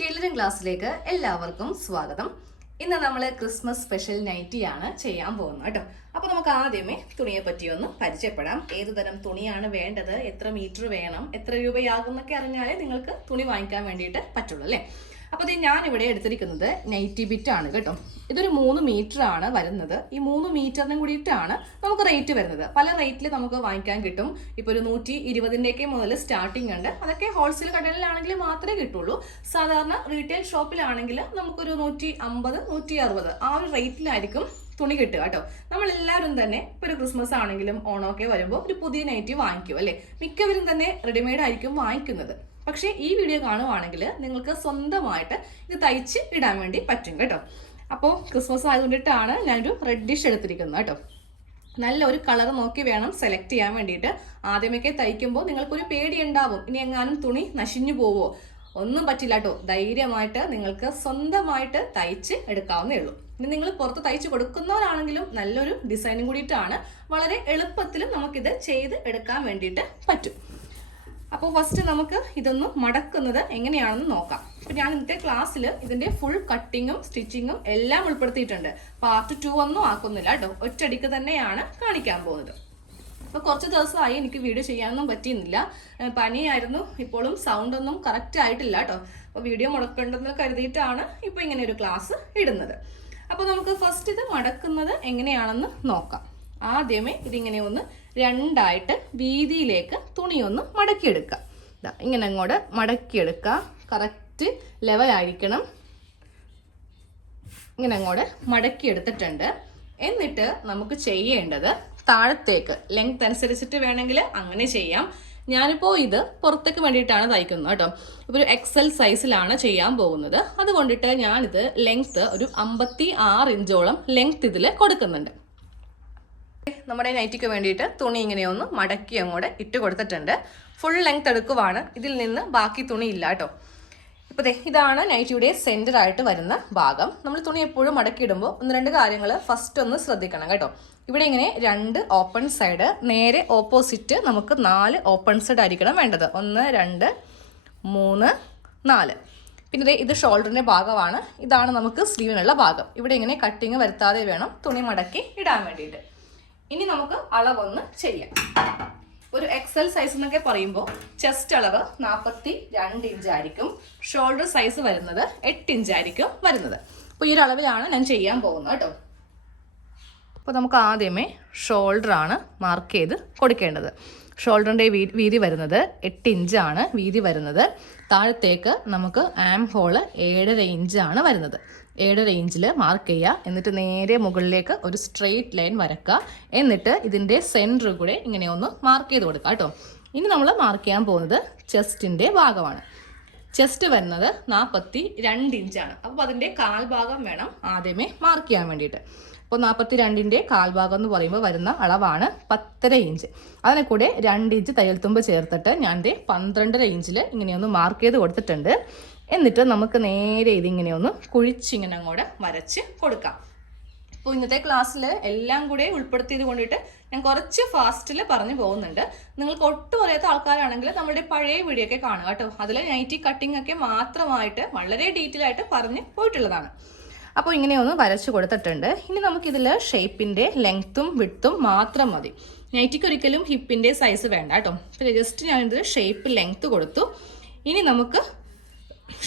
Tailoring ക്ലാസ്സിലേക്ക് എല്ലാവർക്കും സ്വാഗതം. ഇന്ന് നമ്മൾ ക്രിസ്മസ് സ്പെഷ്യൽ നൈറ്റിയാണ് ചെയ്യാൻ പോകുന്നത് കേട്ടോ. അപ്പോൾ നമുക്ക് ആദ്യമേ തുണിയെ പറ്റി ഒന്ന് പരിചയപ്പെടാം. ഏതു തരം തുണിയാണ് വേണ്ടത്, എത്ര മീറ്റർ വേണം, എത്ര രൂപയാകും എന്നൊക്കെ അറിഞ്ഞാലേ നിങ്ങൾക്ക് തുണി വാങ്ങിക്കാൻ വേണ്ടിയിട്ട് പറ്റുള്ളൂ അല്ലേ. അപ്പോൾ ഇത് ഞാനിവിടെ എടുത്തിരിക്കുന്നത് നൈറ്റി ബിറ്റ് ആണ് കേട്ടോ. ഇതൊരു 3 മീറ്റർ ആണ് വരുന്നത്. ഈ 3 മീറ്ററിനും കൂടിയിട്ടാണ് നമുക്ക് റേറ്റ് വരുന്നത്. പല റേറ്റിൽ നമുക്ക് വാങ്ങിക്കാൻ കിട്ടും. ഇപ്പോൾ ഒരു 120-ൻ്റെയൊക്കെ മുതൽ സ്റ്റാർട്ടിംഗ് ഉണ്ട്. അതൊക്കെ ഹോൾസെയിൽ കടകളിലാണെങ്കിൽ മാത്രമേ കിട്ടുള്ളൂ. സാധാരണ റീറ്റെയിൽ ഷോപ്പിലാണെങ്കിൽ നമുക്കൊരു 150, 160 ആ ഒരു റേറ്റിലായിരിക്കും തുണി കിട്ടുക കേട്ടോ. നമ്മളെല്ലാവരും തന്നെ ഇപ്പോൾ ഒരു ക്രിസ്മസ് ആണെങ്കിലും ഓണമൊക്കെ വരുമ്പോൾ ഒരു പുതിയ നൈറ്റി വാങ്ങിക്കും അല്ലേ. മിക്കവരും തന്നെ റെഡിമെയ്ഡ് ആയിരിക്കും വാങ്ങിക്കുന്നത്. പക്ഷേ ഈ വീഡിയോ കാണുവാണെങ്കിൽ നിങ്ങൾക്ക് സ്വന്തമായിട്ട് ഇത് തയ്ച്ച് ഇടാൻ വേണ്ടി പറ്റും കേട്ടോ. അപ്പോൾ ക്രിസ്മസ് ആയതുകൊണ്ടിട്ടാണ് ഞാനൊരു റെഡിഷ് എടുത്തിരിക്കുന്നത് കേട്ടോ. നല്ലൊരു കളർ നോക്കി വേണം സെലക്ട് ചെയ്യാൻ വേണ്ടിയിട്ട്. ആദ്യമൊക്കെ തയ്ക്കുമ്പോൾ നിങ്ങൾക്കൊരു പേടി ഉണ്ടാവും, ഇനി എങ്ങാനും തുണി നശിഞ്ഞു പോവോ. ഒന്നും പറ്റില്ല കേട്ടോ. ധൈര്യമായിട്ട് നിങ്ങൾക്ക് സ്വന്തമായിട്ട് തയ്ച്ച് എടുക്കാവുന്നേ ഉള്ളൂ. ഇനി നിങ്ങൾ പുറത്ത് തയ്ച്ച് കൊടുക്കുന്നവരാണെങ്കിലും നല്ലൊരു ഡിസൈനും കൂടിയിട്ടാണ്. വളരെ എളുപ്പത്തിൽ നമുക്കിത് ചെയ്ത് എടുക്കാൻ വേണ്ടിയിട്ട് പറ്റും. അപ്പോൾ ഫസ്റ്റ് നമുക്ക് ഇതൊന്ന് മടക്കുന്നത് എങ്ങനെയാണെന്ന് നോക്കാം. അപ്പോൾ ഞാൻ ഇന്നത്തെ ക്ലാസ്സിൽ ഇതിൻ്റെ ഫുൾ കട്ടിങ്ങും സ്റ്റിച്ചിങ്ങും എല്ലാം ഉൾപ്പെടുത്തിയിട്ടുണ്ട്. പാർട്ട് 2 ഒന്നും ആക്കുന്നില്ല കേട്ടോ. ഒറ്റയടിക്ക് തന്നെയാണ് കാണിക്കാൻ പോകുന്നത്. അപ്പോൾ കുറച്ച് ദിവസമായി എനിക്ക് വീഡിയോ ചെയ്യാനൊന്നും പറ്റിയിരുന്നില്ല. പനിയായിരുന്നു. ഇപ്പോഴും സൗണ്ടൊന്നും കറക്റ്റ് ആയിട്ടില്ല കേട്ടോ. അപ്പോൾ വീഡിയോ മുടക്കേണ്ടെന്ന് കരുതിയിട്ടാണ് ഇപ്പോൾ ഇങ്ങനെ ഒരു ക്ലാസ് ഇടുന്നത്. അപ്പോൾ നമുക്ക് ഫസ്റ്റ് ഇത് മടക്കുന്നത് എങ്ങനെയാണെന്ന് നോക്കാം. ആദ്യമേ ഇതിങ്ങനെ ഒന്ന് രണ്ടായിട്ട് വീതിയിലേക്ക് തുണിയൊന്ന് മടക്കിയെടുക്കുക. ഇങ്ങനെ അങ്ങോട്ട് മടക്കിയെടുക്കുക. കറക്റ്റ് ലെവലായിരിക്കണം. ഇങ്ങനെ അങ്ങോട്ട് മടക്കിയെടുത്തിട്ടുണ്ട്. എന്നിട്ട് നമുക്ക് ചെയ്യേണ്ടത് താഴത്തേക്ക് ലെങ്ത് അനുസരിച്ചിട്ട് വേണമെങ്കിൽ അങ്ങനെ ചെയ്യാം. ഞാനിപ്പോൾ ഇത് പുറത്തേക്ക് വേണ്ടിയിട്ടാണ് തയ്ക്കുന്നത് കേട്ടോ. ഇപ്പോൾ ഒരു XL സൈസിലാണ് ചെയ്യാൻ പോകുന്നത്. അതുകൊണ്ടിട്ട് ഞാനിത് ലെങ്ത്ത് ഒരു 56 ഇഞ്ചോളം ലെങ്ത് ഇതിൽ കൊടുക്കുന്നുണ്ട്. നമ്മുടെ നൈറ്റിക്ക് വേണ്ടിയിട്ട് തുണി ഇങ്ങനെയൊന്ന് മടക്കി അങ്ങോട്ട് ഇട്ട് കൊടുത്തിട്ടുണ്ട്. ഫുൾ ലെങ്ത് എടുക്കുവാണ്. ഇതിൽ നിന്ന് ബാക്കി തുണി ഇല്ല കേട്ടോ. ഇപ്പോൾ ഇതാണ് നൈറ്റിയുടെ സെൻറ്റർ ആയിട്ട് വരുന്ന ഭാഗം. നമ്മൾ തുണി എപ്പോഴും മടക്കിയിടുമ്പോൾ 1-2 കാര്യങ്ങൾ ഫസ്റ്റ് ഒന്ന് ശ്രദ്ധിക്കണം കേട്ടോ. ഇവിടെ ഇങ്ങനെ 2 ഓപ്പൺ സൈഡ്, നേരെ ഓപ്പോസിറ്റ് നമുക്ക് 4 ഓപ്പൺ സൈഡ് ആയിരിക്കണം വേണ്ടത്. 1, 2, 3, 4. പിന്നെ ഇത് ഷോൾഡറിൻ്റെ ഭാഗമാണ്. ഇതാണ് നമുക്ക് സ്ലീവിനുള്ള ഭാഗം. ഇവിടെ ഇങ്ങനെ കട്ടിങ് വരുത്താതെ വേണം തുണി മടക്കി ഇടാൻ വേണ്ടിയിട്ട്. ഇനി നമുക്ക് അളവൊന്ന് ചെയ്യാം. ഒരു XL സൈസ് എന്നൊക്കെ പറയുമ്പോൾ ചെസ്റ്റ് അളവ് 42 ഇഞ്ച് ആയിരിക്കും. ഷോൾഡർ സൈസ് വരുന്നത് 8 ഇഞ്ച് ആയിരിക്കും വരുന്നത്. അപ്പോൾ ഈ ഒരു അളവിലാണ് ഞാൻ ചെയ്യാൻ പോകുന്നത് കേട്ടോ. അപ്പോൾ നമുക്ക് ആദ്യമേ ഷോൾഡറാണ് മാർക്ക് ചെയ്ത് കൊടുക്കേണ്ടത്. ഷോൾഡറിൻ്റെ വീതി വരുന്നത് 8 ഇഞ്ചാണ് വീതി വരുന്നത്. താഴത്തേക്ക് നമുക്ക് ആം ഹോള് 7.5 ഇഞ്ചാണ് വരുന്നത്. 7.5 ഇഞ്ചിൽ മാർക്ക് ചെയ്യുക. എന്നിട്ട് നേരെ മുകളിലേക്ക് ഒരു സ്ട്രെയിറ്റ് ലൈൻ വരക്കുക. എന്നിട്ട് ഇതിൻ്റെ സെൻറ്റർ കൂടെ ഇങ്ങനെ ഒന്ന് മാർക്ക് ചെയ്ത് കൊടുക്കുക കേട്ടോ. ഇനി നമ്മൾ മാർക്ക് ചെയ്യാൻ പോകുന്നത് ചെസ്റ്റിൻ്റെ ഭാഗമാണ്. ചെസ്റ്റ് വരുന്നത് 42 ഇഞ്ചാണ്. അപ്പോൾ അതിൻ്റെ കാൽഭാഗം വേണം ആദ്യമേ മാർക്ക് ചെയ്യാൻ വേണ്ടിയിട്ട്. അപ്പോൾ 42-ൻ്റെ കാൽഭാഗം എന്ന് പറയുമ്പോൾ വരുന്ന അളവാണ് 10.5 ഇഞ്ച്. അതിനെ കൂടെ 2 ഇഞ്ച് തയ്യൽ തുമ്പ് ചേർത്തിട്ട് ഞാൻ 12.5 ഇഞ്ചിൽ ഇങ്ങനെയൊന്ന് മാർക്ക് ചെയ്ത് കൊടുത്തിട്ടുണ്ട്. എന്നിട്ട് നമുക്ക് നേരെ ഇതിങ്ങനെയൊന്ന് കുഴിച്ചിങ്ങനെ അങ്ങോട്ട് വരച്ച് കൊടുക്കാം. അപ്പോൾ ഇന്നത്തെ ക്ലാസ്സിൽ എല്ലാം കൂടെ ഉൾപ്പെടുത്തിയത് കൊണ്ടിട്ട് ഞാൻ കുറച്ച് ഫാസ്റ്റിൽ പറഞ്ഞു പോകുന്നുണ്ട്. നിങ്ങൾക്ക് ഒട്ടും അറിയാത്ത ആൾക്കാരാണെങ്കിൽ നമ്മുടെ പഴയ വീഡിയോ ഒക്കെ കാണുക കേട്ടോ. അതിൽ നൈറ്റി കട്ടിംഗ് ഒക്കെ മാത്രമായിട്ട് വളരെ ഡീറ്റെയിൽ ആയിട്ട് പറഞ്ഞ് പോയിട്ടുള്ളതാണ്. അപ്പോൾ ഇങ്ങനെയൊന്ന് വരച്ച് കൊടുത്തിട്ടുണ്ട്. ഇനി നമുക്കിതിൽ ഷേപ്പിൻ്റെ ലെങ്ത്തും വിഡ്ത്തും മാത്രം മതി. നൈറ്റിക്ക് ഒരിക്കലും ഹിപ്പിൻ്റെ സൈസ് വേണ്ട കേട്ടോ. അപ്പോൾ ജസ്റ്റ് ഞാനിത് ഷേപ്പ് ലെങ്ത്ത് കൊടുത്തു. ഇനി നമുക്ക്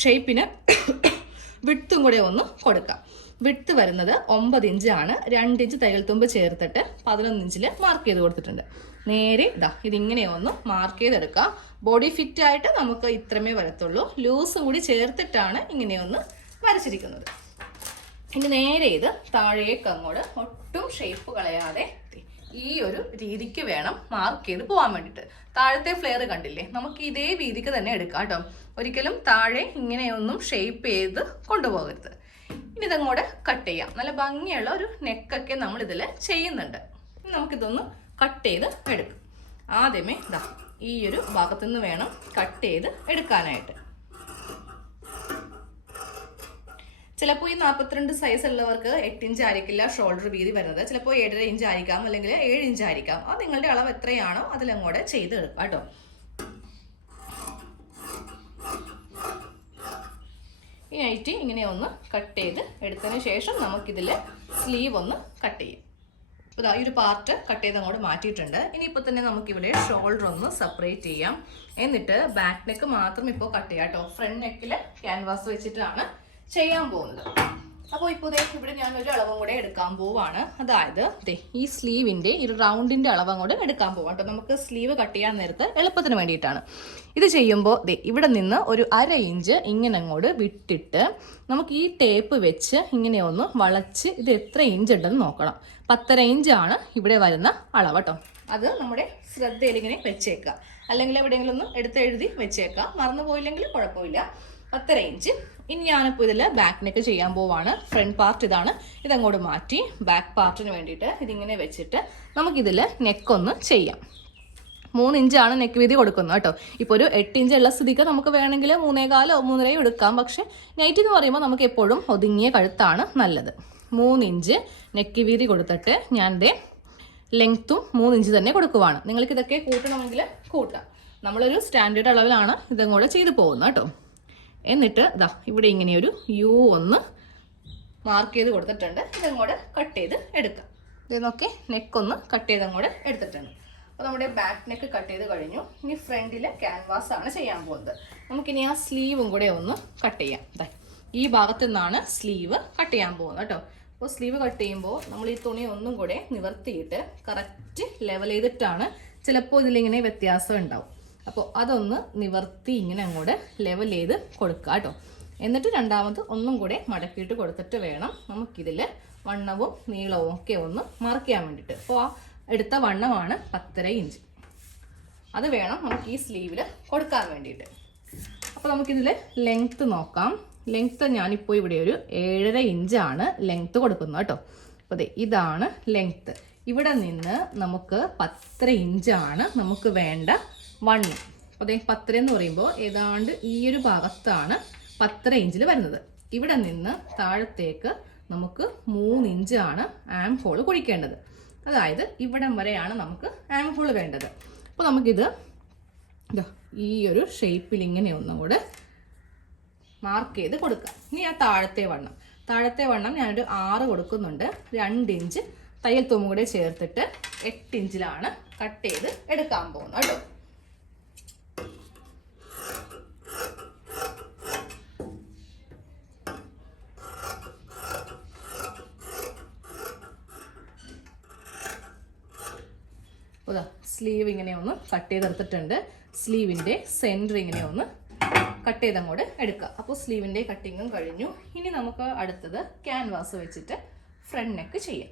ഷേപ്പിന് വിഡ്ത്തും കൂടെ ഒന്ന് കൊടുക്കാം. വിഡ്ത്ത് വരുന്നത് 9 ഇഞ്ചാണ്. 2 ഇഞ്ച് തയ്യൽ തുമ്പ് ചേർത്തിട്ട് 11 ഇഞ്ചിൽ മാർക്ക് ചെയ്ത് കൊടുത്തിട്ടുണ്ട്. നേരെ ഇതിങ്ങനെ ഒന്ന് മാർക്ക് ചെയ്തെടുക്കാം. ബോഡി ഫിറ്റ് ആയിട്ട് നമുക്ക് ഇത്രമേ വരത്തുള്ളൂ. ലൂസും കൂടി ചേർത്തിട്ടാണ് ഇങ്ങനെയൊന്ന് വരച്ചിരിക്കുന്നത്. ഇനി നേരെ ഇത് താഴേക്ക് അങ്ങോട്ട് ഒട്ടും ഷേപ്പ് കളയാതെ ഈ ഒരു രീതിക്ക് വേണം മാർക്ക് ചെയ്ത് പോകാൻ വേണ്ടിയിട്ട്. താഴത്തെ ഫ്ലെയർ കണ്ടില്ലേ, നമുക്ക് ഇതേ രീതിക്ക് തന്നെ എടുക്കാം കേട്ടോ. ഒരിക്കലും താഴെ ഇങ്ങനെയൊന്നും ഷേപ്പ് ചെയ്ത് കൊണ്ടുപോകരുത്. ഇനി ഇതങ്ങോട്ട് കട്ട് ചെയ്യാം. നല്ല ഭംഗിയുള്ള ഒരു നെക്കൊക്കെ നമ്മൾ ഇതിൽ ചെയ്യുന്നുണ്ട്. നമുക്കിതൊന്ന് കട്ട് ചെയ്ത് എടുക്കാം. ആദ്യമേ ഈ ഒരു ഭാഗത്തു നിന്ന് വേണം കട്ട് ചെയ്ത് എടുക്കാനായിട്ട്. ചിലപ്പോൾ ഈ 42 സൈസ് ഉള്ളവർക്ക് 8 ഇഞ്ച് ആയിരിക്കില്ല ഷോൾഡർ വീതി വരുന്നത്. ചിലപ്പോൾ 7.5 ഇഞ്ച് ആയിരിക്കാം, അല്ലെങ്കിൽ 7 ഇഞ്ച് ആയിരിക്കാം. അത് നിങ്ങളുടെ അളവ് എത്രയാണോ അതിലങ്ങോട്ട് ചെയ്ത് എടുക്കാം കേട്ടോ. നൈറ്റി ഇങ്ങനെ ഒന്ന് കട്ട് ചെയ്ത് എടുത്തതിന് ശേഷം നമുക്കിതിൽ സ്ലീവ് ഒന്ന് കട്ട് ചെയ്യാം. അപ്പോൾ ഈ ഒരു പാർട്ട് കട്ട് ചെയ്ത് അങ്ങോട്ട് മാറ്റിയിട്ടുണ്ട്. ഇനിയിപ്പോൾ തന്നെ നമുക്കിവിടെ ഷോൾഡർ ഒന്ന് സെപ്പറേറ്റ് ചെയ്യാം. എന്നിട്ട് ബാക്ക് നെക്ക് മാത്രം ഇപ്പോൾ കട്ട് ചെയ്യാം കേട്ടോ. ഫ്രണ്ട് നെക്കിൽ ക്യാൻവാസ് വെച്ചിട്ടാണ് ചെയ്യാൻ പോകുന്നത്. അപ്പോൾ ഇപ്പോൾ ഇവിടെ ഞാനൊരു അളവും കൂടെ എടുക്കാൻ പോവാണ്. അതായത് ഈ സ്ലീവിൻ്റെ ഈ റൗണ്ടിൻ്റെ അളവും കൂടെ എടുക്കാൻ പോവാം കേട്ടോ. നമുക്ക് സ്ലീവ് കട്ട് ചെയ്യാൻ നേരത്ത് എളുപ്പത്തിന് വേണ്ടിയിട്ടാണ്. ഇത് ചെയ്യുമ്പോൾ ഇവിടെ നിന്ന് ഒരു 1/2 ഇഞ്ച് ഇങ്ങനെ അങ്ങോട്ട് വിട്ടിട്ട് നമുക്ക് ഈ ടേപ്പ് വെച്ച് ഇങ്ങനെ ഒന്ന് വളച്ച് ഇത് എത്ര ഇഞ്ച് ഉണ്ടെന്ന് നോക്കണം. 10.5 ഇഞ്ചാണ് ഇവിടെ വരുന്ന അളവ് കേട്ടോ. അത് നമ്മുടെ ശ്രദ്ധയിൽ ഇങ്ങനെ വെച്ചേക്കുക, അല്ലെങ്കിൽ എവിടെയെങ്കിലും ഒന്ന് എടുത്തെഴുതി വെച്ചേക്കുക. മറന്നു പോയില്ലെങ്കിൽ കുഴപ്പമില്ല. 10.5 ഇഞ്ച്. ഇനി ഞാനിപ്പോൾ ഇതിൽ ബാക്ക് നെക്ക് ചെയ്യാൻ പോവാണ്. ഫ്രണ്ട് പാർട്ട് ഇതാണ്. ഇതങ്ങോട്ട് മാറ്റി ബാക്ക് പാർട്ടിന് വേണ്ടിയിട്ട് ഇതിങ്ങനെ വെച്ചിട്ട് നമുക്കിതിൽ നെക്കൊന്ന് ചെയ്യാം. 3 ഇഞ്ചാണ് നെക്ക് വീതി കൊടുക്കുന്നത് കേട്ടോ. ഇപ്പോൾ ഒരു 8 ഇഞ്ച് ഉള്ള സ്ഥിതിക്ക് നമുക്ക് വേണമെങ്കിൽ 3.25 3.5 എടുക്കാം. പക്ഷേ നൈറ്റി എന്ന് പറയുമ്പോൾ നമുക്ക് എപ്പോഴും ഒതുങ്ങിയ കഴുത്താണ് നല്ലത്. 3 ഇഞ്ച് നെക്ക് വീതി കൊടുത്തിട്ട് ഞാൻ ലെങ്ത്തും 3 ഇഞ്ച് തന്നെ കൊടുക്കുവാണ്. നിങ്ങൾക്ക് ഇതൊക്കെ കൂട്ടണമെങ്കിൽ കൂട്ടാം. നമ്മളൊരു സ്റ്റാൻഡേർഡ് അളവിലാണ് ഇതങ്ങോട്ട് ചെയ്തു പോകുന്നത് കേട്ടോ. എന്നിട്ട് ഇവിടെ ഇങ്ങനെയൊരു യു ഒന്ന് മാർക്ക് ചെയ്ത് കൊടുത്തിട്ടുണ്ട്. ഇതങ്ങോട്ട് കട്ട് ചെയ്ത് എടുക്കാം. ഇതൊക്കെ നെക്കൊന്ന് കട്ട് ചെയ്ത് അങ്ങോട്ട് എടുത്തിട്ടുണ്ട്. അപ്പോൾ നമ്മുടെ ബാക്ക് നെക്ക് കട്ട് ചെയ്ത് കഴിഞ്ഞു. ഇനി ഫ്രണ്ടിൽ ക്യാൻവാസ് ആണ് ചെയ്യാൻ പോകുന്നത്. നമുക്കിനി ആ സ്ലീവും കൂടെ ഒന്ന് കട്ട് ചെയ്യാം. ഈ ഭാഗത്തു നിന്നാണ് സ്ലീവ് കട്ട് ചെയ്യാൻ പോകുന്നത് കേട്ടോ. അപ്പോൾ സ്ലീവ് കട്ട് ചെയ്യുമ്പോൾ നമ്മൾ ഈ തുണി ഒന്നും കൂടെ നിവർത്തിയിട്ട് കറക്റ്റ് ലെവൽ ചെയ്തിട്ടാണ്. ചിലപ്പോൾ ഇതിലിങ്ങനെ വ്യത്യാസം ഉണ്ടാവും. അപ്പോൾ അതൊന്ന് നിവർത്തി ഇങ്ങനെ അങ്ങോട്ട് ലെവൽ ചെയ്ത് കൊടുക്കുക കേട്ടോ. എന്നിട്ട് രണ്ടാമത് ഒന്നും കൂടെ മടക്കിയിട്ട് കൊടുത്തിട്ട് വേണം നമുക്കിതിൽ വണ്ണവും നീളവും ഒക്കെ ഒന്ന് മാർക്ക് ചെയ്യാൻ വേണ്ടിയിട്ട്. അപ്പോൾ ആ എടുത്ത വണ്ണമാണ് 10.5 ഇഞ്ച്. അത് വേണം നമുക്ക് ഈ സ്ലീവിൽ കൊടുക്കാൻ വേണ്ടിയിട്ട്. അപ്പോൾ നമുക്കിതിൽ ലെങ്ത്ത് നോക്കാം. ലെങ്ത്ത് ഞാനിപ്പോൾ ഇവിടെ ഒരു 7.5 ഇഞ്ചാണ് ലെങ്ത്ത് കൊടുക്കുന്നത് കേട്ടോ. അപ്പോൾ ഇതാണ് ലെങ്ത്ത്. ഇവിടെ നിന്ന് നമുക്ക് 10 ഇഞ്ചാണ് നമുക്ക് വേണ്ട വണ്ണം. അപ്പോൾ 10 എന്ന് പറയുമ്പോൾ ഏതാണ്ട് ഈ ഒരു ഭാഗത്താണ് 10 ഇഞ്ചിൽ വരുന്നത്. ഇവിടെ നിന്ന് താഴത്തേക്ക് നമുക്ക് 3 ഇഞ്ചാണ് ആം ഹോൾ കുഴിക്കേണ്ടത്. അതായത് ഇവിടം വരെയാണ് നമുക്ക് ആം ഹോൾ വേണ്ടത്. അപ്പോൾ നമുക്കിത് ഈ ഒരു ഷേപ്പിൽ ഇങ്ങനെ ഒന്നും കൂടെ മാർക്ക് ചെയ്ത് കൊടുക്കാം. ഇനി ആ താഴത്തെ വണ്ണം ഞാനൊരു 6 കൊടുക്കുന്നുണ്ട്. 2 ഇഞ്ച് തയ്യൽ തുമ്പും കൂടെ ചേർത്തിട്ട് 8 ഇഞ്ചിലാണ് കട്ട് ചെയ്ത് എടുക്കാൻ പോകുന്നത് കേട്ടോ. സ്ലീവ് ഇങ്ങനെ ഒന്ന് കട്ട് ചെയ്തെടുത്തിട്ടുണ്ട്. സ്ലീവിൻ്റെ സെൻറ്റർ ഇങ്ങനെ ഒന്ന് കട്ട് ചെയ്ത് അങ്ങോട്ട് എടുക്കുക. അപ്പോൾ സ്ലീവിൻ്റെ കട്ടിങ്ങും കഴിഞ്ഞു. ഇനി നമുക്ക് അടുത്തത് ക്യാൻവാസ് വെച്ചിട്ട് ഫ്രണ്ട് നെക്ക് ചെയ്യാം.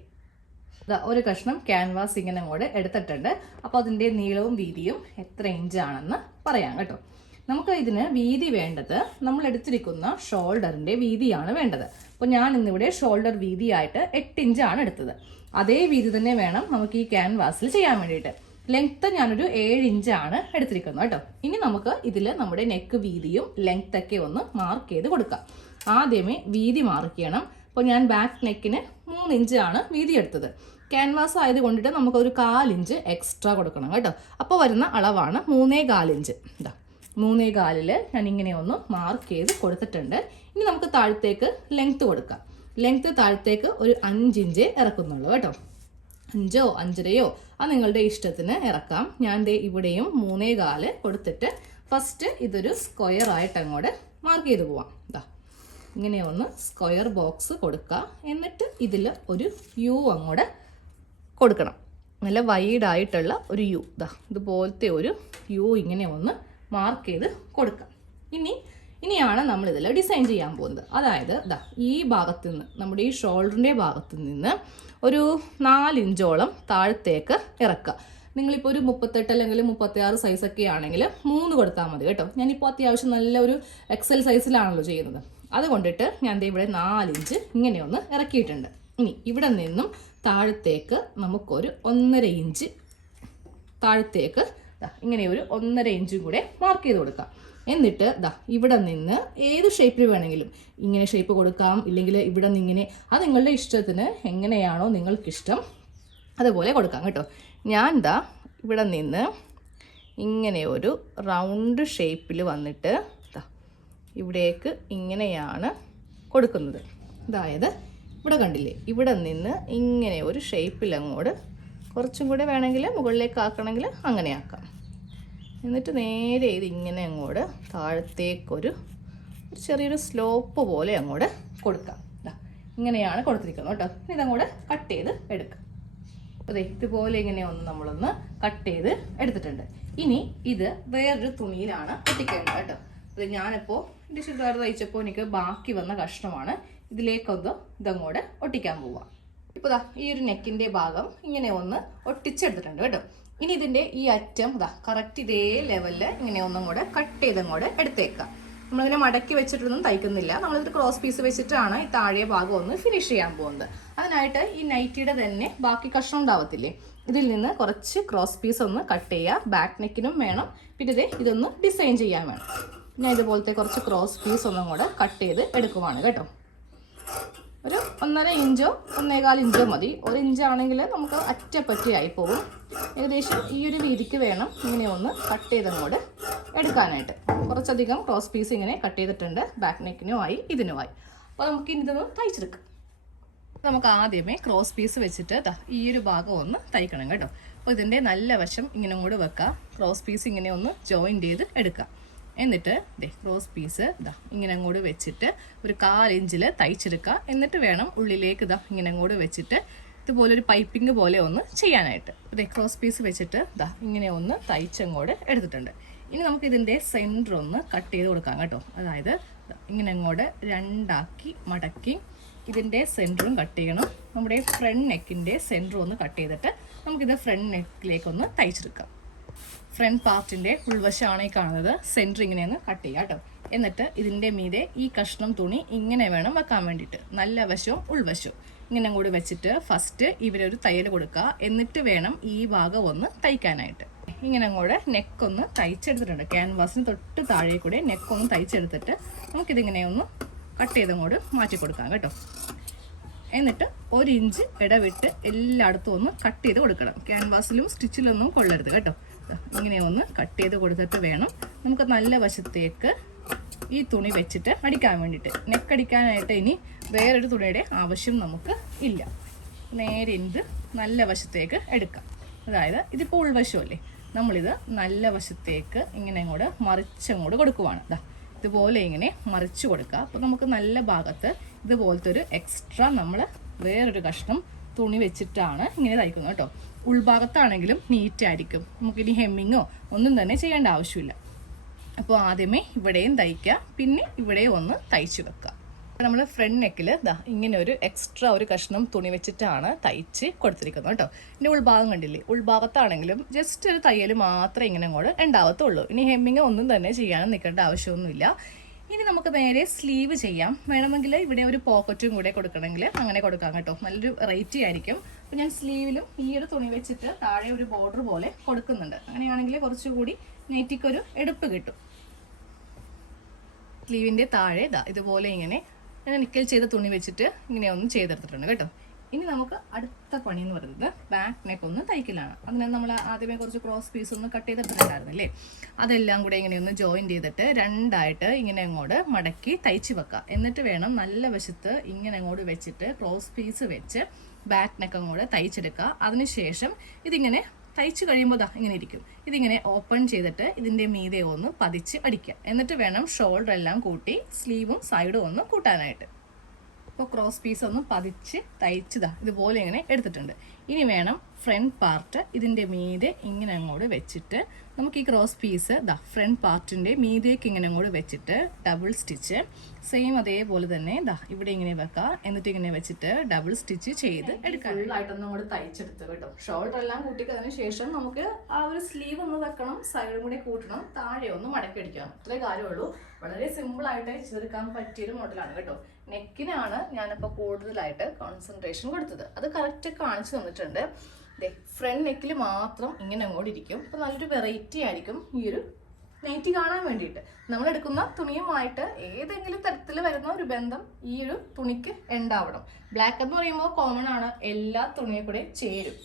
ഒരു കഷ്ണം ക്യാൻവാസ് ഇങ്ങനെ അങ്ങോട്ട് എടുത്തിട്ടുണ്ട്. അപ്പോൾ അതിൻ്റെ നീളവും വീതിയും എത്ര ഇഞ്ചാണെന്ന് പറയാം കേട്ടോ. നമുക്ക് ഇതിന് വീതി വേണ്ടത് നമ്മൾ എടുത്തിരിക്കുന്ന ഷോൾഡറിൻ്റെ വീതിയാണ് വേണ്ടത്. അപ്പോൾ ഞാൻ ഇന്നിവിടെ ഷോൾഡർ വീതിയായിട്ട് 8 ഇഞ്ചാണ് എടുത്തത്. അതേ വീതി തന്നെ വേണം നമുക്ക് ഈ ക്യാൻവാസിൽ ചെയ്യാൻ വേണ്ടിയിട്ട്. ലെങ്ത്ത് ഞാനൊരു 7 ഇഞ്ചാണ് എടുത്തിരിക്കുന്നത് കേട്ടോ. ഇനി നമുക്ക് ഇതിൽ നമ്മുടെ നെക്ക് വീതിയും ലെങ്ത്തൊക്കെ ഒന്ന് മാർക്ക് ചെയ്ത് കൊടുക്കാം. ആദ്യമേ വീതി മാർക്ക് ചെയ്യണം. അപ്പോൾ ഞാൻ ബാക്ക് നെക്കിന് 3 ഇഞ്ചാണ് വീതി എടുത്തത്. ക്യാൻവാസ് ആയത് കൊണ്ടിട്ട് നമുക്കൊരു 1/4 ഇഞ്ച് എക്സ്ട്രാ കൊടുക്കണം കേട്ടോ. അപ്പോൾ വരുന്ന അളവാണ് 3.25 ഇഞ്ച്. 3.25 ഞാൻ ഇങ്ങനെ ഒന്ന് മാർക്ക് ചെയ്ത് കൊടുത്തിട്ടുണ്ട്. ഇനി നമുക്ക് താഴത്തേക്ക് ലെങ്ത്ത് കൊടുക്കാം. ലെങ്ത്ത് താഴത്തേക്ക് ഒരു 5 ഇഞ്ച് ഇറക്കുന്നുള്ളൂ കേട്ടോ. 5ഓ 5.5ഓ അത് നിങ്ങളുടെ ഇഷ്ടത്തിന് ഇറക്കാം. ഞാൻ ഇവിടെയും 3.25 കൊടുത്തിട്ട് ഫസ്റ്റ് ഇതൊരു സ്ക്വയർ ആയിട്ട് അങ്ങോട്ട് മാർക്ക് ചെയ്ത് പോവാം. ഇങ്ങനെ ഒന്ന് സ്ക്വയർ ബോക്സ് കൊടുക്കുക. എന്നിട്ട് ഇതിൽ ഒരു യു അങ്ങോട്ട് കൊടുക്കണം. നല്ല വൈഡായിട്ടുള്ള ഒരു യു. ഇതുപോലത്തെ ഒരു യു ഇങ്ങനെ ഒന്ന് മാർക്ക് ചെയ്ത് കൊടുക്കാം. ഇനിയാണ് നമ്മളിതിൽ ഡിസൈൻ ചെയ്യാൻ പോകുന്നത്. അതായത് ഈ ഭാഗത്ത് നിന്ന് നമ്മുടെ ഈ ഷോൾഡറിൻ്റെ ഭാഗത്ത് നിന്ന് ഒരു 4 ഇഞ്ചോളം താഴത്തേക്ക് ഇറക്കുക. നിങ്ങളിപ്പോൾ ഒരു 38 അല്ലെങ്കിൽ 36 സൈസൊക്കെ ആണെങ്കിൽ 3 കൊടുത്താൽ മതി കേട്ടോ. ഞാനിപ്പോൾ അത്യാവശ്യം നല്ല ഒരു എക്സൽ സൈസിലാണല്ലോ ചെയ്യുന്നത്. അതുകൊണ്ടിട്ട് ഞാൻ ഇവിടെ 4 ഇഞ്ച് ഇങ്ങനെ ഒന്ന് ഇറക്കിയിട്ടുണ്ട്. ഇനി ഇവിടെ നിന്നും താഴത്തേക്ക് നമുക്കൊരു 1.5 ഇഞ്ച് താഴത്തേക്ക് ഇങ്ങനെ ഒരു 1.5 ഇഞ്ചും കൂടെ മാർക്ക് ചെയ്ത് കൊടുക്കാം. എന്നിട്ട് ഇവിടെ നിന്ന് ഏത് ഷേപ്പിൽ വേണമെങ്കിലും ഇങ്ങനെ ഷേപ്പ് കൊടുക്കാം, ഇല്ലെങ്കിൽ ഇവിടെ നിന്ന് ഇങ്ങനെ, അത് നിങ്ങളുടെ ഇഷ്ടത്തിന് എങ്ങനെയാണോ നിങ്ങൾക്കിഷ്ടം അതുപോലെ കൊടുക്കാം കേട്ടോ. ഞാൻ ഇവിടെ നിന്ന് ഇങ്ങനെ ഒരു റൗണ്ട് ഷേപ്പിൽ വന്നിട്ട് ഇവിടേക്ക് ഇങ്ങനെയാണ് കൊടുക്കുന്നത്. അതായത് ഇവിടെ കണ്ടില്ലേ, ഇവിടെ നിന്ന് ഇങ്ങനെ ഒരു ഷേപ്പിൽ അങ്ങോട്ട് കുറച്ചും കൂടെ വേണമെങ്കിൽ മുകളിലേക്ക് ആക്കണമെങ്കിൽ അങ്ങനെ ആക്കാം. എന്നിട്ട് നേരെ ഇത് ഇങ്ങനെ അങ്ങോട്ട് താഴത്തേക്കൊരു ചെറിയൊരു സ്ലോപ്പ് പോലെ അങ്ങോട്ട് കൊടുക്കാം. ഇങ്ങനെയാണ് കൊടുത്തിരിക്കുന്നത് കേട്ടോ. ഇതങ്ങോട്ട് കട്ട് ചെയ്ത് എടുക്കാം. അതെ, ഇതുപോലെ ഇങ്ങനെ നമ്മളൊന്ന് കട്ട് ചെയ്ത് എടുത്തിട്ടുണ്ട്. ഇനി ഇത് വേറൊരു തുണിയിലാണ് ഒട്ടിക്കേണ്ടത് കേട്ടോ. അത് ഞാനിപ്പോൾ എൻ്റെ ചുരിദാർ തയ്ച്ചപ്പോൾ എനിക്ക് ബാക്കി വന്ന കഷ്ണമാണ്. ഇതിലേക്കൊന്ന് ഇതങ്ങോട്ട് ഒട്ടിക്കാൻ പോവാം. ഇപ്പോൾ ഈ ഒരു നെക്കിൻ്റെ ഭാഗം ഇങ്ങനെ ഒന്ന് ഒട്ടിച്ചെടുത്തിട്ടുണ്ട് കേട്ടോ. ഇനി ഇതിൻ്റെ ഈ അറ്റം കറക്റ്റ് ഇതേ ലെവലിൽ ഇങ്ങനെ ഒന്നും കൂടെ കട്ട് ചെയ്തങ്ങോട്ട് എടുത്തേക്കാം. നമ്മളിങ്ങനെ മടക്കി വെച്ചിട്ടൊന്നും തയ്ക്കുന്നില്ല. നമ്മളിത് ക്രോസ് പീസ് വെച്ചിട്ടാണ് ഈ താഴെ ഭാഗം ഒന്ന് ഫിനിഷ് ചെയ്യാൻ പോകുന്നത്. അതിനായിട്ട് ഈ നൈറ്റിയുടെ തന്നെ ബാക്കി കഷ്ണം ഉണ്ടാവത്തില്ലേ, ഇതിൽ നിന്ന് കുറച്ച് ക്രോസ് പീസ് ഒന്ന് കട്ട് ചെയ്യുക. ബാക്ക് നെക്കിനും വേണം, പിന്നെ ഇതൊന്ന് ഡിസൈൻ ചെയ്യാൻ വേണം. ഞാൻ ഇതുപോലത്തെ കുറച്ച് ക്രോസ് പീസ് ഒന്നും കൂടെ കട്ട് ചെയ്ത് എടുക്കുവാണ് കേട്ടോ. ഒരു 1.5 ഇഞ്ചോ 1.25 ഇഞ്ചോ മതി. 1 ഇഞ്ചാണെങ്കിൽ നമുക്ക് അറ്റപ്പറ്റിയായി പോകും. ഏകദേശം ഈ ഒരു വീതിക്ക് വേണം ഇങ്ങനെ ഒന്ന് കട്ട് ചെയ്തങ്ങോട്ട് എടുക്കാനായിട്ട്. കുറച്ചധികം ക്രോസ് പീസ് ഇങ്ങനെ കട്ട് ചെയ്തിട്ടുണ്ട്. ബാക്ക് നെക്കിനുമായി ഇതിനുമായി. അപ്പോൾ നമുക്ക് ഇനി ഇതൊന്ന് തയ്ച്ചെടുക്കാം. നമുക്ക് ആദ്യമേ ക്രോസ് പീസ് വെച്ചിട്ട് ഈ ഒരു ഭാഗം ഒന്ന് തയ്ക്കണം കേട്ടോ. അപ്പോൾ ഇതിൻ്റെ നല്ല വശം ഇങ്ങനെ കൂടെ വെക്കാം. ക്രോസ് പീസ് ഇങ്ങനെ ഒന്ന് ജോയിൻ ചെയ്ത് എടുക്കാം. എന്നിട്ട് ക്രോസ് പീസ് ഇങ്ങനെ അങ്ങോട്ട് വെച്ചിട്ട് ഒരു 1/4 ഇഞ്ചിൽ തയ്ച്ചെടുക്കുക. എന്നിട്ട് വേണം ഉള്ളിലേക്ക് ഇങ്ങനെ അങ്ങോട്ട് വെച്ചിട്ട് ഇതുപോലൊരു പൈപ്പിംഗ് പോലെ ഒന്ന് ചെയ്യാനായിട്ട്. ക്രോസ് പീസ് വെച്ചിട്ട് ഇങ്ങനെ ഒന്ന് തയ്ച്ചങ്ങോട്ട് എടുത്തിട്ടുണ്ട്. ഇനി നമുക്ക് ഇതിൻ്റെ സെൻറ്റർ ഒന്ന് കട്ട് ചെയ്ത് കൊടുക്കാം കേട്ടോ. അതായത് ഇങ്ങനെ അങ്ങോട്ട് 2 ആക്കി മടക്കി ഇതിൻ്റെ സെൻറ്ററും കട്ട് ചെയ്യണം. നമ്മുടെ ഫ്രണ്ട് നെക്കിൻ്റെ സെൻറ്ററും ഒന്ന് കട്ട് ചെയ്തിട്ട് നമുക്കിത് ഫ്രണ്ട് നെക്കിലേക്കൊന്ന് തയ്ച്ചെടുക്കാം. ഫ്രണ്ട് പാർട്ടിൻ്റെ ഉൾവശമാണ് ഈ കാണുന്നത്. സെൻറ്റർ ഇങ്ങനെയൊന്ന് കട്ട് ചെയ്യുക കേട്ടോ. എന്നിട്ട് ഇതിൻ്റെ മീതെ ഈ കഷ്ണം തുണി ഇങ്ങനെ വേണം വെക്കാൻ വേണ്ടിയിട്ട്. നല്ല വശവും ഉൾവശവും ഇങ്ങനെ കൂടി വെച്ചിട്ട് ഫസ്റ്റ് ഇവരൊരു തയ്യൽ കൊടുക്കുക. എന്നിട്ട് വേണം ഈ ഭാഗം ഒന്ന് തയ്ക്കാനായിട്ട്. ഇങ്ങനെ അങ്ങോട്ട് നെക്കൊന്ന് തയ്ച്ചെടുത്തിട്ടുണ്ട്. ക്യാൻവാസിന് തൊട്ട് താഴെ കൂടെ നെക്കൊന്ന് തയ്ച്ചെടുത്തിട്ട് നമുക്കിതിങ്ങനെ ഒന്ന് കട്ട് ചെയ്തങ്ങോട്ട് മാറ്റി കൊടുക്കാം കേട്ടോ. എന്നിട്ട് 1 ഇഞ്ച് ഇടവിട്ട് എല്ലായിടത്തും ഒന്ന് കട്ട് ചെയ്ത് കൊടുക്കണം. ക്യാൻവാസിലും സ്റ്റിച്ചിലൊന്നും കൊള്ളരുത് കേട്ടോ. ഇങ്ങനെ ഒന്ന് കട്ട് ചെയ്ത് കൊടുത്തിട്ട് വേണം നമുക്ക് നല്ല വശത്തേക്ക് ഈ തുണി വെച്ചിട്ട് അടിക്കാൻ വേണ്ടിയിട്ട്. നെക്കടിക്കാനായിട്ട് ഇനി വേറൊരു തുണിയുടെ ആവശ്യം നമുക്ക് ഇല്ല. നേരെ ഇത് നല്ല വശത്തേക്ക് എടുക്കാം. അതായത് ഇതിപ്പോൾ ഉൾവശമല്ലേ, നമ്മളിത് നല്ല വശത്തേക്ക് ഇങ്ങനെ അങ്ങോട്ട് മറിച്ചങ്ങോട്ട് കൊടുക്കുവാണ്. ഇതുപോലെ ഇങ്ങനെ മറിച്ച് കൊടുക്കുക. അപ്പോൾ നമുക്ക് നല്ല ഭാഗത്ത് ഇതുപോലത്തെ ഒരു എക്സ്ട്രാ നമ്മൾ വേറൊരു കഷ്ണം തുണി വെച്ചിട്ടാണ് ഇങ്ങനെ തയ്ക്കുന്നത് കേട്ടോ. ഉൾഭാഗത്താണെങ്കിലും നീറ്റായിരിക്കും. നമുക്കിനി ഹെമ്മിങ്ങോ ഒന്നും തന്നെ ചെയ്യേണ്ട ആവശ്യമില്ല. അപ്പോൾ ആദ്യമേ ഇവിടെയും തയ്ക്കുക, പിന്നെ ഇവിടെയും ഒന്ന് തയ്ച്ച് വെക്കുക. നമ്മൾ ഫ്രണ്ട് നെക്കിൽ ഇങ്ങനെ ഒരു എക്സ്ട്രാ ഒരു കഷ്ണം തുണി വെച്ചിട്ടാണ് തയ്ച്ച് കൊടുത്തിരിക്കുന്നത് കേട്ടോ. ഇതിൻ്റെ ഉൾഭാഗം കണ്ടില്ലേ, ഉൾഭാഗത്താണെങ്കിലും ജസ്റ്റ് ഒരു തയ്യൽ മാത്രമേ ഇങ്ങനെ അങ്ങോട്ട് ഉണ്ടാവത്തുള്ളൂ. ഇനി ഹെമ്മിങ്ങോ ഒന്നും തന്നെ ചെയ്യാനും നിൽക്കേണ്ട ആവശ്യമൊന്നുമില്ല. ഇനി നമുക്ക് നേരെ സ്ലീവ് ചെയ്യാം. വേണമെങ്കിൽ ഇവിടെ ഒരു പോക്കറ്റും കൂടെ കൊടുക്കണമെങ്കിൽ അങ്ങനെ കൊടുക്കാം കേട്ടോ. നല്ലൊരു വെറൈറ്റി ആയിരിക്കും. അപ്പോൾ ഞാൻ സ്ലീവിലും ഈ ഒരു തുണി വെച്ചിട്ട് താഴെ ഒരു ബോർഡർ പോലെ കൊടുക്കുന്നുണ്ട്. അങ്ങനെയാണെങ്കിൽ കുറച്ചുകൂടി നെറ്റിക്കൊരു എടുപ്പ് കിട്ടും. സ്ലീവിൻ്റെ താഴെ ഇതുപോലെ ഇങ്ങനെ നിക്കൽ ചെയ്ത തുണി വെച്ചിട്ട് ഇങ്ങനെ ഒന്ന് ചെയ്തെടുത്തിട്ടുണ്ട് കേട്ടോ. ഇനി നമുക്ക് അടുത്ത പണി എന്ന് പറയുന്നത് ബാക്ക് നെക്ക് ഒന്ന് തയ്ക്കലാണ്. അതിന് നമ്മൾ ആദ്യമേ കുറച്ച് ക്രോസ് പീസ് ഒന്ന് കട്ട് ചെയ്തിട്ടുണ്ടായിരുന്നല്ലേ, അതെല്ലാം കൂടെ ഇങ്ങനെയൊന്ന് ജോയിൻ ചെയ്തിട്ട് 2 ആയിട്ട് ഇങ്ങനെ അങ്ങോട്ട് മടക്കി തയ്ച്ച് വെക്കുക. എന്നിട്ട് വേണം നല്ല വശത്ത് ഇങ്ങനെ അങ്ങോട്ട് വെച്ചിട്ട് ക്രോസ് പീസ് വെച്ച് ബാക്ക് നെക്ക് അങ്ങോട്ട് തയ്ച്ചെടുക്കുക. അതിനുശേഷം ഇതിങ്ങനെ തയ്ച്ച് കഴിയുമ്പോൾ ഇങ്ങനെ ഇരിക്കും. ഇതിങ്ങനെ ഓപ്പൺ ചെയ്തിട്ട് ഇതിൻ്റെ മീതെ ഒന്ന് പതിച്ച് അടിക്കുക. എന്നിട്ട് വേണം ഷോൾഡർ എല്ലാം കൂട്ടി സ്ലീവും സൈഡും ഒന്ന് കൂട്ടാനായിട്ട്. ഇപ്പോൾ ക്രോസ് പീസ് ഒന്ന് പതിച്ച് തയ്ച്ചതാ ഇതുപോലെ ഇങ്ങനെ എടുത്തിട്ടുണ്ട്. ഇനി വേണം ഫ്രണ്ട് പാർട്ട് ഇതിൻ്റെ മീതെ ഇങ്ങനെ അങ്ങോട്ട് വെച്ചിട്ട് നമുക്ക് ഈ ക്രോസ് പീസ് ഫ്രണ്ട് പാർട്ടിൻ്റെ മീതേക്ക് ഇങ്ങനെ അങ്ങോട്ട് വെച്ചിട്ട് ഡബിൾ സ്റ്റിച്ച് സെയിം അതേപോലെ തന്നെ ഇവിടെ ഇങ്ങനെ വെക്കാം. എന്നിട്ട് ഇങ്ങനെ വെച്ചിട്ട് ഡബിൾ സ്റ്റിച്ച് ചെയ്ത് എടുക്കാം. ഫുള്ളായിട്ടൊന്നും അങ്ങോട്ട് തയ്ച്ചെടുത്ത് കേട്ടോ. ഷോൾഡർ എല്ലാം കൂട്ടിക്കതിന് ശേഷം നമുക്ക് ആ ഒരു സ്ലീവ് ഒന്ന് വെക്കണം, സൈഡും കൂടി കൂട്ടണം, താഴെ ഒന്ന് മടക്കി അടിക്കണം. ഇത്രേ കാര്യമുള്ളൂ. വളരെ സിമ്പിളായിട്ട് ചെയ്തെടുക്കാൻ പറ്റിയൊരു മോഡലാണ് കേട്ടോ. നെക്കിനാണ് ഞാനിപ്പോൾ കൂടുതലായിട്ട് കോൺസെൻട്രേഷൻ കൊടുത്തത്. അത് കറക്റ്റ് കാണിച്ചു തന്നിട്ടുണ്ട്. ഫ്രണ്ട് നെക്കിൽ മാത്രം ഇങ്ങനെ അങ്ങോട്ട് ഇരിക്കും. അപ്പോൾ നല്ലൊരു വെറൈറ്റി ആയിരിക്കും ഈ ഒരു നൈറ്റി കാണാൻ വേണ്ടിയിട്ട്. നമ്മൾ എടുക്കുന്ന തുണിയുമായിട്ട് ഏതെങ്കിലും തരത്തിൽ വരുന്ന ഒരു ബന്ധം ഈ ഒരു തുണിക്ക് ഉണ്ടാവണം. ബ്ലാക്ക് എന്ന് പറയുമ്പോൾ കോമൺ ആണ്, എല്ലാ തുണിയെ കൂടെ ചേരും.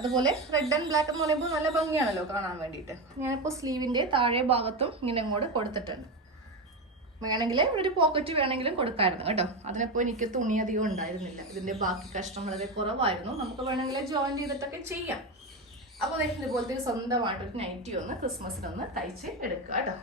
അതുപോലെ റെഡ് ആൻഡ് ബ്ലാക്ക് എന്ന് പറയുമ്പോൾ നല്ല ഭംഗിയാണല്ലോ കാണാൻ വേണ്ടിയിട്ട്. ഞാനിപ്പോൾ സ്ലീവിൻ്റെ താഴെ ഭാഗത്തും ഇങ്ങനെ അങ്ങോട്ട് കൊടുത്തിട്ടുണ്ട്. വേണമെങ്കിൽ ഇവിടെ ഒരു പോക്കറ്റ് വേണമെങ്കിലും കൊടുക്കാമായിരുന്നു കേട്ടോ. അതിനിപ്പോൾ എനിക്ക് തുണി അധികം ഉണ്ടായിരുന്നില്ല, ഇതിൻ്റെ ബാക്കി കഷ്ണം വളരെ കുറവായിരുന്നു. നമുക്ക് വേണമെങ്കിൽ ജോയിൻ ചെയ്തിട്ടൊക്കെ ചെയ്യാം. അപ്പോൾ ഇതുപോലത്തെ സ്വന്തമായിട്ടൊരു നൈറ്റി ഒന്ന് ക്രിസ്മസിനൊന്ന് തയ്ച്ച് എടുക്കുക കേട്ടോ.